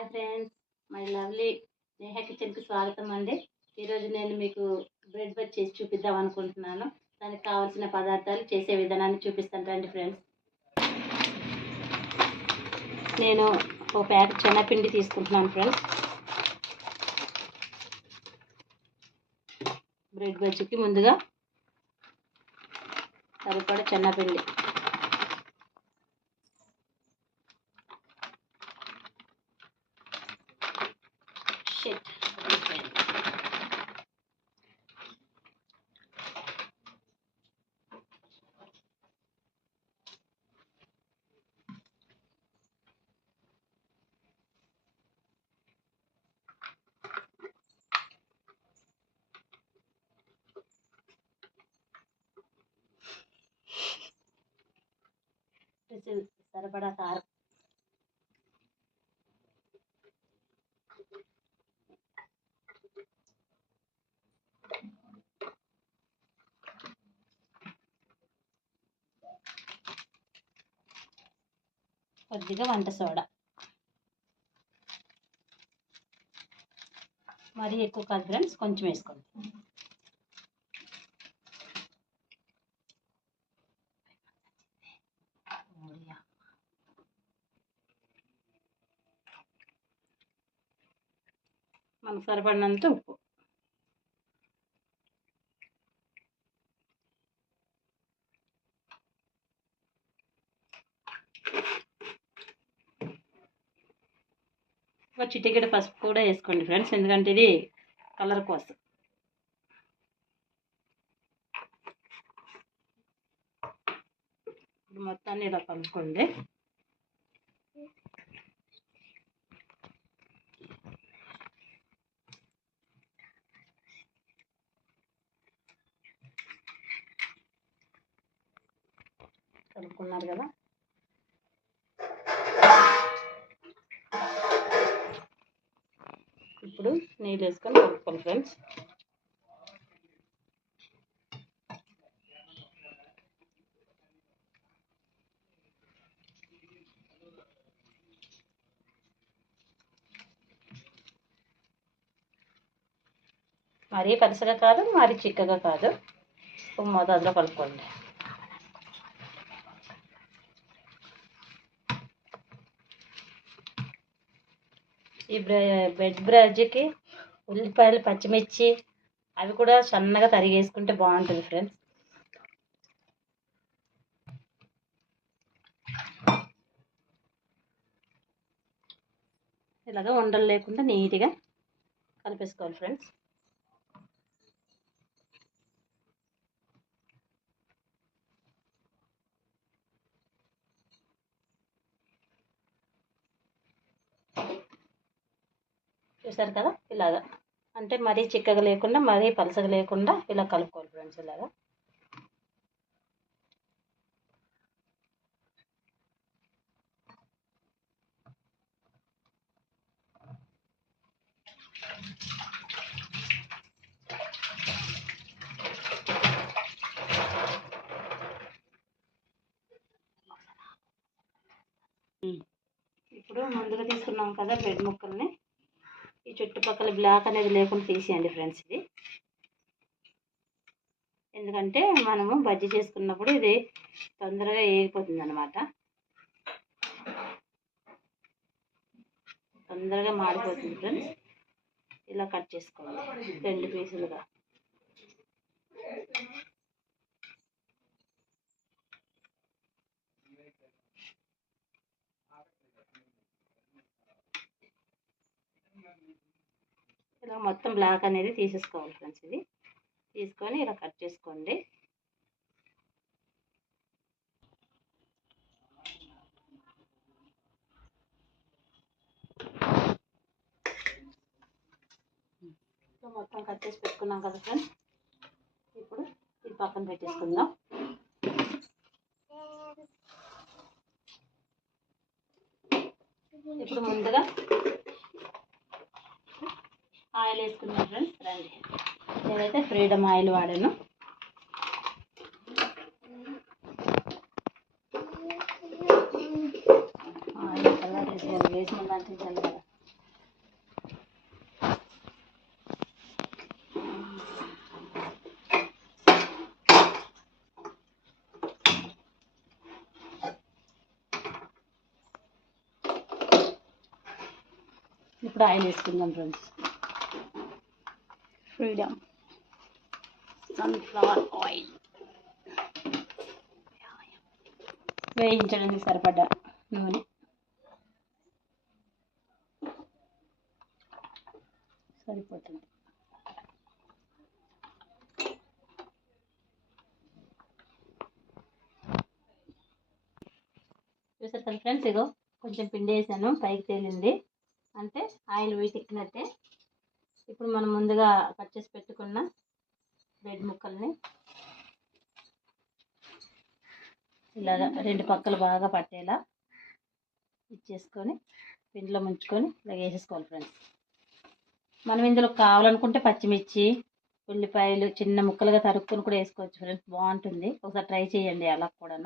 Hi friends, my lovely Neha కిచెన్కి స్వాగతం అండి. ఈరోజు నేను మీకు బ్రెడ్ బజ్ చేసి చూపిద్దాం అనుకుంటున్నాను. దానికి కావాల్సిన పదార్థాలు చేసే విధానాన్ని చూపిస్తాను రండి ఫ్రెండ్స్. నేను ఒక ప్యాకెట్ శనగపిండి తీసుకుంటున్నాను ఫ్రెండ్స్. బ్రెడ్ బజ్కి ముందుగా సరిపడా శనగపిండి, సరిపడా కారం, కొద్దిగా వంట సోడా, మరీ ఎక్కువ కాదు ఫ్రెండ్స్, కొంచెం వేసుకోండి. మనకు సరిపడినంత ఉప్పు, ఒక చిటికెడు పసుపు కూడా వేసుకోండి ఫ్రెండ్స్, ఎందుకంటే ఇది కలర్ కోసం. ఇప్పుడు మొత్తాన్ని ఇలా కలుపుకోండి. కలుపుకున్నారు కదా, ఇప్పుడు నీళ్ళు వేసుకొని కలుపుకోండి ఫ్రెండ్స్. మరీ పలసగా కాదు, మరీ చిక్కగా కాదు, మోతాదులో కలుపుకోండి. ఈ బ్రెడ్ బ్రజ్కి ఉల్లిపాయలు, పచ్చిమిర్చి అవి కూడా సన్నగా తరిగేసుకుంటే బాగుంటుంది ఫ్రెండ్స్. ఇలాగా ఉండలు లేకుండా నీట్గా కలిపేసుకోవాలి ఫ్రెండ్స్. చూసారు కదా, ఇలాగా అంటే మరీ చిక్కగా లేకుండా మరీ పలసగా లేకుండా ఇలా కలుపుకోవాలి ఫ్రెండ్స్. ఇలాగా ఇప్పుడు ముందుగా తీసుకున్నాం కదా బ్రెడ్ ముక్కల్ని, ఈ చుట్టుపక్కల బ్లాక్ అనేది లేకుండా తీసేయండి ఫ్రెండ్స్. ఇది ఎందుకంటే మనము బజ్జీ చేసుకున్నప్పుడు ఇది తొందరగా ఏగిపోతుంది అన్నమాట, తొందరగా మాడిపోతుంది ఫ్రెండ్స్. ఇలా కట్ చేసుకోండి 2 పీసులుగా. ఇలా మొత్తం బ్లాక్ అనేది తీసేసుకోవాలి ఫ్రెండ్స్. ఇది తీసుకొని ఇలా కట్ చేసుకోండి. మొత్తం కట్ చేసి పెట్టుకున్నాం కదా ఫ్రెండ్స్. ఇప్పుడు ఇది పక్కన పెట్టేసుకుందాం. ఇప్పుడు ముందుగా ఆయిల్ వేసుకుందాం ఫ్రెండ్స్. రండి, నేనైతే ఫ్రీడమ్ ఆయిల్ వాడాను. ఆయిల్ కలర్ వేసిన దాంట్లో చల్లగా ఇప్పుడు ఆయిల్ వేసుకుందాం ఫ్రెండ్స్. ఫ్రీడమ్ సన్ఫ్లవర్ ఆయిల్ వేయించడానికి సరిపడ్డ నూనె సరిపోతుంది. చూసారు కదా ఫ్రెండ్స్, ఇగో కొంచెం పిండి వేసాను, పైకి తేలింది అంటే ఆయిల్ వీటెక్కినట్టే. ఇప్పుడు మనం ముందుగా కట్ చేసి పెట్టుకున్న బ్రెడ్ ముక్కల్ని ఇలాగా రెండు పక్కలు బాగా పట్టేలా ఇచ్చేసుకొని పిండిలో ముంచుకొని ఇలా వేసేసుకోవాలి ఫ్రెండ్స్. మనం ఇందులో కావాలనుకుంటే పచ్చిమిర్చి, ఉల్లిపాయలు చిన్న ముక్కలుగా తరుక్కొని కూడా వేసుకోవచ్చు ఫ్రెండ్స్, బాగుంటుంది. ఒకసారి ట్రై చేయండి అలా కూడా.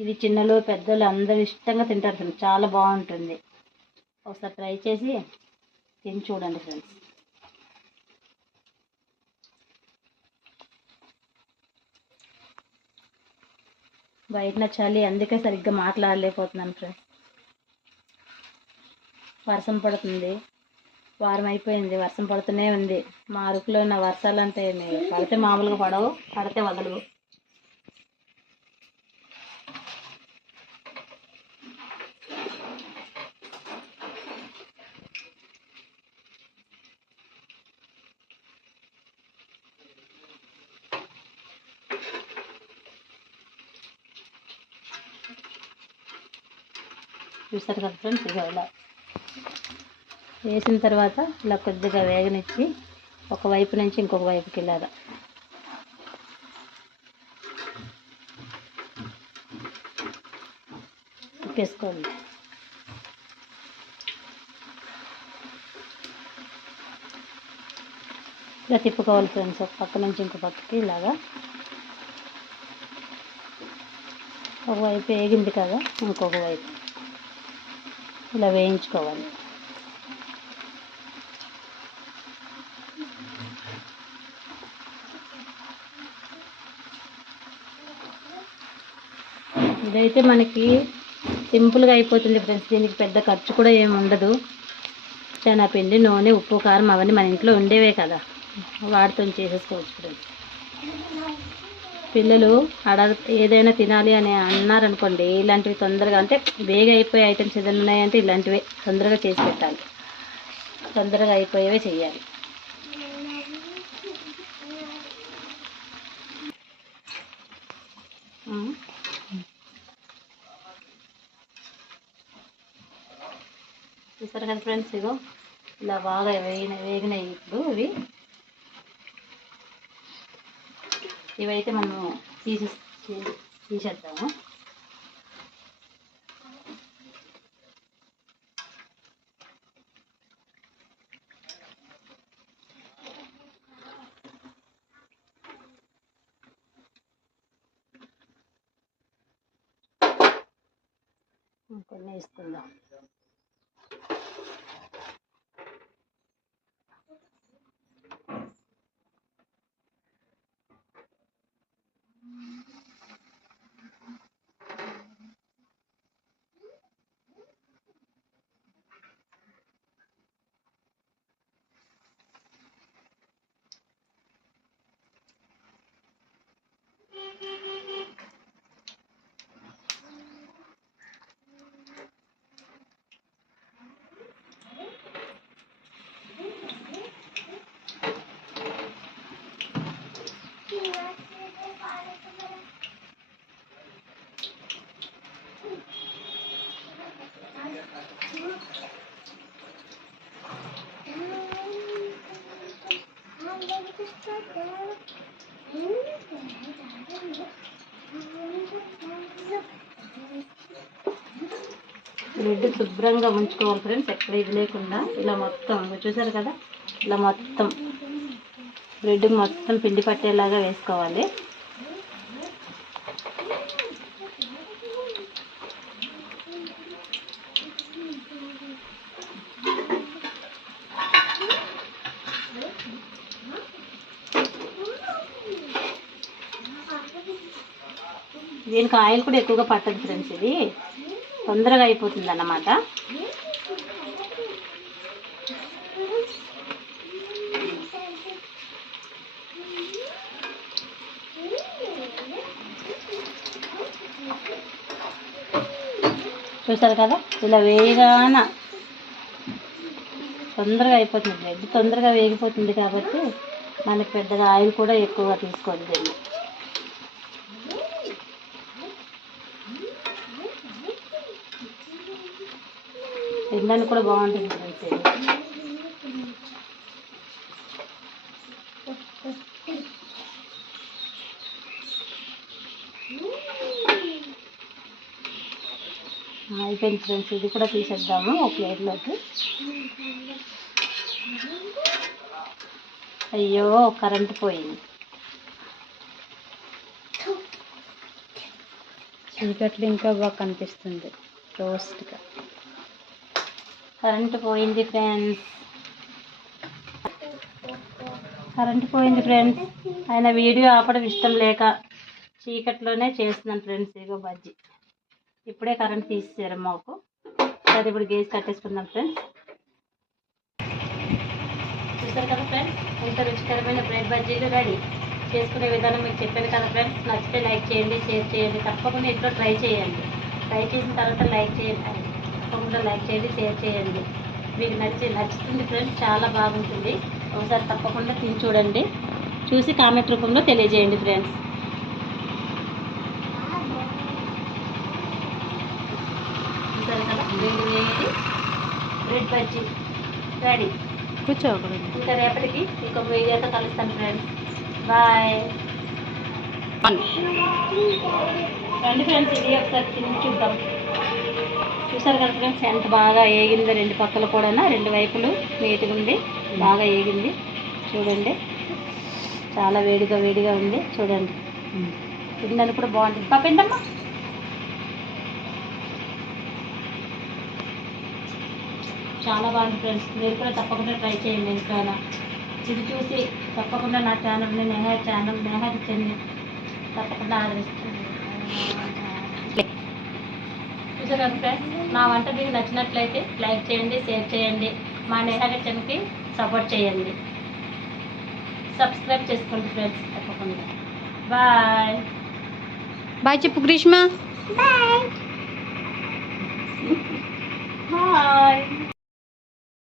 ఇది చిన్నలు పెద్దలు అందరూ ఇష్టంగా తింటారు ఫ్రెండ్స్, చాలా బాగుంటుంది. ఒకసారి ట్రై చేసి తిని చూడండి ఫ్రెండ్స్. బయటన చలి, అందుకే సరిగ్గా మాట్లాడలేకపోతున్నాను ఫ్రెండ్స్. వర్షం పడుతుంది, వారం అయిపోయింది, వర్షం పడుతూనే ఉంది. మా అరకులో ఉన్న వర్షాలు అంటే పడితే మామూలుగా పడవు, పడితే వదలవు. చూస్తారు కదా ఫ్రెండ్స్, ఇక ఇలా వేసిన తర్వాత ఇలా కొద్దిగా వేగనిచ్చి ఒకవైపు నుంచి ఇంకొక వైపుకి ఇలాగా తిప్పేసుకోండి. ఇలా తిప్పుకోవాలి ఫ్రెండ్స్, ఒక పక్క నుంచి ఇంకో పక్కకి ఇలాగా. ఒకవైపు వేగింది కదా, ఇంకొక వైపు ఇలా వేయించుకోవాలి. ఇదైతే మనకి సింపుల్గా అయిపోతుంది ఫ్రెండ్స్, దీనికి పెద్ద ఖర్చు కూడా ఏమి ఉండదు. శనగపిండి, నూనె, ఉప్పు, కారం అవన్నీ మన ఇంట్లో ఉండేవే కదా, వాటితో చేసేసుకోవచ్చు ఫ్రెండ్స్. పిల్లలు ఏదైనా తినాలి అని అన్నారనుకోండి, ఇలాంటివి తొందరగా అంటే బేగా అయిపోయే ఐటమ్స్ ఏదైనా ఉన్నాయంటే ఇలాంటివే తొందరగా చేసి పెట్టాలి, తొందరగా అయిపోయేవే చెయ్యాలి. చూసారు కదా ఫ్రెండ్స్, ఇగో ఇలా బాగా వేగినాయి. ఇప్పుడు ఇవైతే మనము తీసేద్దాము. కొన్ని వేసుకుందాం. బ్రెడ్ శుభ్రంగా ఉంచుకోవాలి ఫ్రెండ్స్, ఎక్కడ ఇది లేకుండా. ఇలా మొత్తం చూసారు కదా, ఇలా మొత్తం బ్రెడ్ మొత్తం పిండి పట్టేలాగా వేసుకోవాలి. దీనికి ఆయిల్ కూడా ఎక్కువగా పట్టదు ఫ్రెండ్స్, ఇది తొందరగా అయిపోతుంది అన్నమాట. చూసారు కదా, ఇలా వేయగాన తొందరగా అయిపోతుంది. బ్రెడ్ తొందరగా వేగిపోతుంది కాబట్టి మనకి పెద్దగా ఆయిల్ కూడా ఎక్కువగా తీసుకోవాలి దీన్ని. తినడానికి కూడా బాగుంటుంది ఫ్రెండ్స్ ఇది. అయిపోయింది ఫ్రెండ్స్, ఇది కూడా తీసేద్దాము ఒక ప్లేట్లోకి. అయ్యో కరెంట్ పోయింది, చీకట్లు ఇంకా బాగా కనిపిస్తుంది రోస్ట్గా. కరెంట్ పోయింది ఫ్రెండ్స్, ఆయన వీడియో ఆపడం ఇష్టం లేక చీకట్లోనే చేస్తున్నాను ఫ్రెండ్స్. ఇగో బజ్జీ ఇప్పుడే కరెంట్ తీసేసారు మాకు. సరే ఇప్పుడు గేస్ కట్టేసుకుందాం ఫ్రెండ్స్. చూసారు కదా ఫ్రెండ్స్, ఇంత రుచికరమైన బ్రెడ్ బజ్జీలు రెడీ. చేసుకునే విధానం మీకు చెప్పాను కదా ఫ్రెండ్స్. నచ్చితే లైక్ చేయండి, షేర్ చేయండి, తప్పకుండా ఇంట్లో ట్రై చేయండి. ట్రై చేసిన తర్వాత లైక్ చేయండి, తప్పకుండా లైక్ చేయండి, షేర్ చేయండి. మీకు నచ్చుతుంది ఫ్రెండ్స్, చాలా బాగుంటుంది. ఒకసారి తప్పకుండా తిని చూడండి, చూసి కామెంట్ రూపంలో తెలియజేయండి ఫ్రెండ్స్. చూసారు కదా, బ్రెడ్ బజ్జీ రెడీ. కూర్చోకూడదు. ఇంకా రేపటికి ఇంకొక వీడియోతో కలుస్తాను ఫ్రెండ్స్. బాయ్. రండి ఫ్రెండ్స్, ఇది ఒకసారి తిని చూద్దాం. చూసారు కదా ఫ్రెండ్స్, ఎంత బాగా ఏగింది. రెండు పక్కల కూడా రెండు వైపులు నీట్గా ఉంది, బాగా ఏగింది. చూడండి, చాలా వేడిగా ఉంది. చూడండి, తినడానికి కూడా బాగుంటుంది. పాపేంటమ్మా, చాలా బాగుంది ఫ్రెండ్స్. మీరు కూడా తప్పకుండా ట్రై చేయండి. ఇంకా ఇది చూసి తప్పకుండా నా ఛానల్ని నేహా కిచెన్ని తప్పకుండా ఆదరిస్తుంది. చూసారు కదా ఫ్రెండ్స్, నా వంట మీకు నచ్చినట్లయితే లైక్ చేయండి, షేర్ చేయండి, మా నేహా కిచెన్కి సపోర్ట్ చేయండి. సబ్స్క్రైబ్ చేసుకోండి ఫ్రెండ్స్ తప్పకుండా. బాయ్ బాయ్ చెప్పు గ్రీష్మ. Bye bye.